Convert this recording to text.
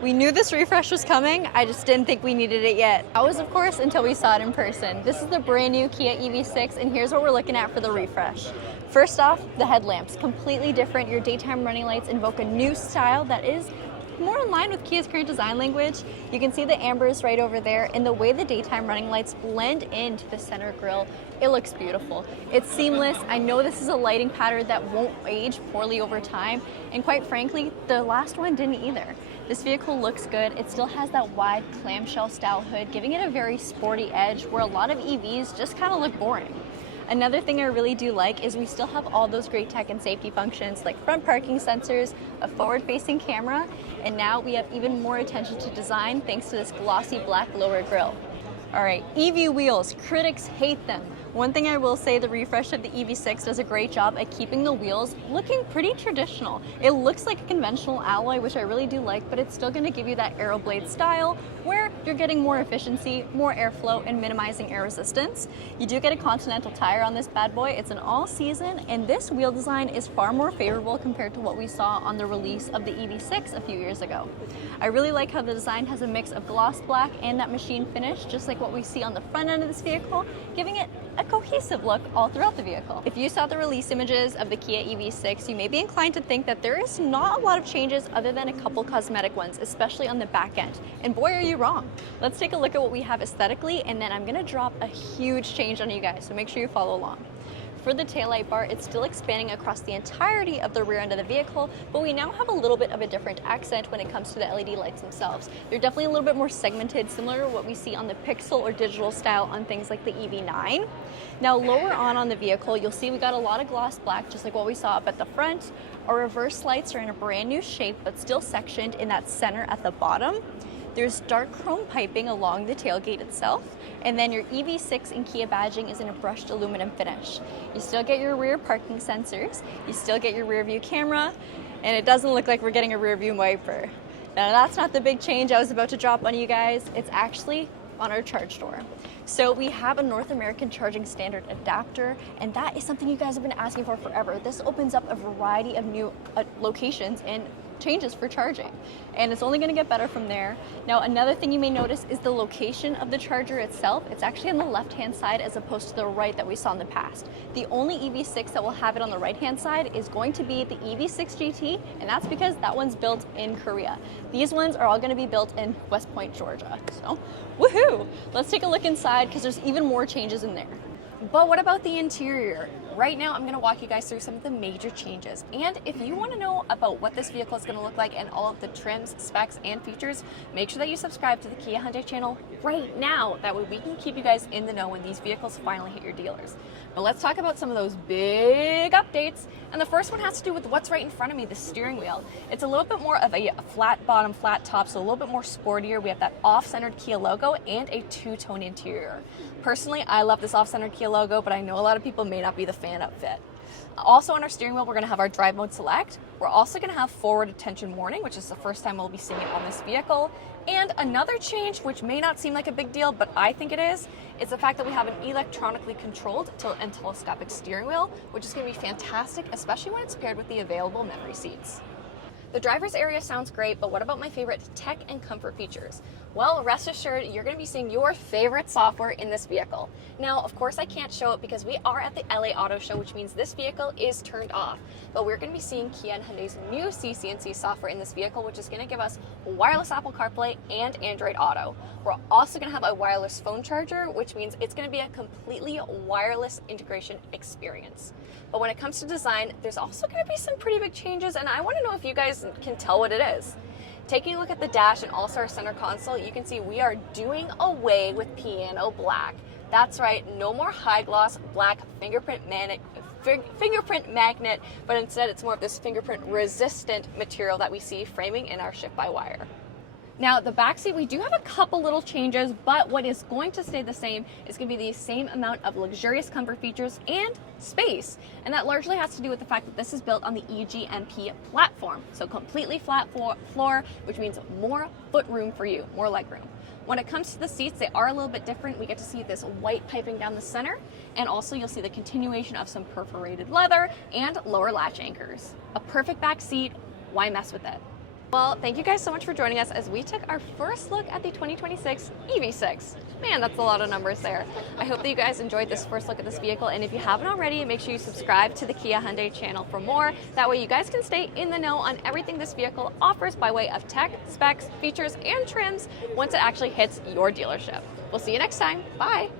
We knew this refresh was coming, I just didn't think we needed it yet. That was, of course, until we saw it in person. This is the brand new Kia EV6, and here's what we're looking at for the refresh. First off, the headlamps, completely different. Your daytime running lights invoke a new style that is more in line with Kia's current design language. You can see the ambers right over there, and the way the daytime running lights blend into the center grille, it looks beautiful. It's seamless. I know this is a lighting pattern that won't age poorly over time, and quite frankly, the last one didn't either. This vehicle looks good. It still has that wide clamshell style hood, giving it a very sporty edge where a lot of EVs just kind of look boring. Another thing I really do like is we still have all those great tech and safety functions like front parking sensors, a forward-facing camera, and now we have even more attention to design thanks to this glossy black lower grille. All right, EV wheels, critics hate them. One thing I will say, the refresh of the EV6 does a great job at keeping the wheels looking pretty traditional. It looks like a conventional alloy, which I really do like, but it's still gonna give you that Aeroblade style where you're getting more efficiency, more airflow, and minimizing air resistance. You do get a Continental tire on this bad boy. It's an all-season, and this wheel design is far more favorable compared to what we saw on the release of the EV6 a few years ago. I really like how the design has a mix of gloss black and that machine finish, just like what we see on the front end of this vehicle, giving it a cohesive look all throughout the vehicle. If you saw the release images of the Kia EV6, you may be inclined to think that there is not a lot of changes other than a couple cosmetic ones, especially on the back end. And boy, are you wrong. Let's take a look at what we have aesthetically, and then I'm gonna drop a huge change on you guys, so make sure you follow along. For the taillight bar, it's still expanding across the entirety of the rear end of the vehicle, but we now have a little bit of a different accent when it comes to the LED lights themselves. They're definitely a little bit more segmented, similar to what we see on the Pixel or digital style on things like the EV9. Now lower on the vehicle, you'll see we got a lot of gloss black, just like what we saw up at the front. Our reverse lights are in a brand new shape, but still sectioned in that center at the bottom. There's dark chrome piping along the tailgate itself, and then your EV6 and Kia badging is in a brushed aluminum finish. You still get your rear parking sensors, you still get your rear view camera, and it doesn't look like we're getting a rear view wiper. Now that's not the big change I was about to drop on you guys. It's actually on our charge door. So we have a North American charging standard adapter, and that is something you guys have been asking for forever. This opens up a variety of new locations and changes for charging, and it's only going to get better from there. Now another thing you may notice is the location of the charger itself. It's actually on the left hand side as opposed to the right that we saw in the past. The only EV6 that will have it on the right hand side is going to be the EV6 GT, and that's because that one's built in Korea. These ones are all going to be built in West Point, Georgia. So woohoo! Let's take a look inside because there's even more changes in there. But what about the interior? Right now, I'm gonna walk you guys through some of the major changes. And if you wanna know about what this vehicle is gonna look like and all of the trims, specs, and features, make sure that you subscribe to the Kia Hyundai channel right now. That way we can keep you guys in the know when these vehicles finally hit your dealers. But let's talk about some of those big updates. And the first one has to do with what's right in front of me, the steering wheel. It's a little bit more of a flat bottom, flat top, so a little bit more sportier. We have that off-centered Kia logo and a two-tone interior. Personally, I love this off-centered Kia logo, but I know a lot of people may not be the fan of it. Also on our steering wheel, we're going to have our drive mode select. We're also going to have forward attention warning, which is the first time we'll be seeing it on this vehicle. And another change, which may not seem like a big deal, but I think it is the fact that we have an electronically controlled tilt and telescopic steering wheel, which is going to be fantastic, especially when it's paired with the available memory seats. The driver's area sounds great, but what about my favorite tech and comfort features? Well, rest assured, you're going to be seeing your favorite software in this vehicle. Now, of course, I can't show it because we are at the LA Auto Show, which means this vehicle is turned off. But we're going to be seeing Kia and Hyundai's new CC&C software in this vehicle, which is going to give us wireless Apple CarPlay and Android Auto. We're also going to have a wireless phone charger, which means it's going to be a completely wireless integration experience. But when it comes to design, there's also going to be some pretty big changes, and I want to know if you guys can tell what it is. Taking a look at the dash and also our center console, you can see we are doing away with piano black. That's right, no more high gloss black fingerprint magnet, but instead it's more of this fingerprint resistant material that we see framing in our shift-by-wire. Now, the back seat, we do have a couple little changes, but what is going to stay the same is going to be the same amount of luxurious comfort features and space. And that largely has to do with the fact that this is built on the EGMP platform. So completely flat floor, which means more foot room for you, more leg room. When it comes to the seats, they are a little bit different. We get to see this white piping down the center, and also you'll see the continuation of some perforated leather and lower latch anchors. A perfect back seat, why mess with it? Well, thank you guys so much for joining us as we took our first look at the 2026 EV6. Man, that's a lot of numbers there. I hope that you guys enjoyed this first look at this vehicle, and if you haven't already, make sure you subscribe to the Kia Hyundai channel for more. That way you guys can stay in the know on everything this vehicle offers by way of tech, specs, features, and trims once it actually hits your dealership. We'll see you next time. Bye.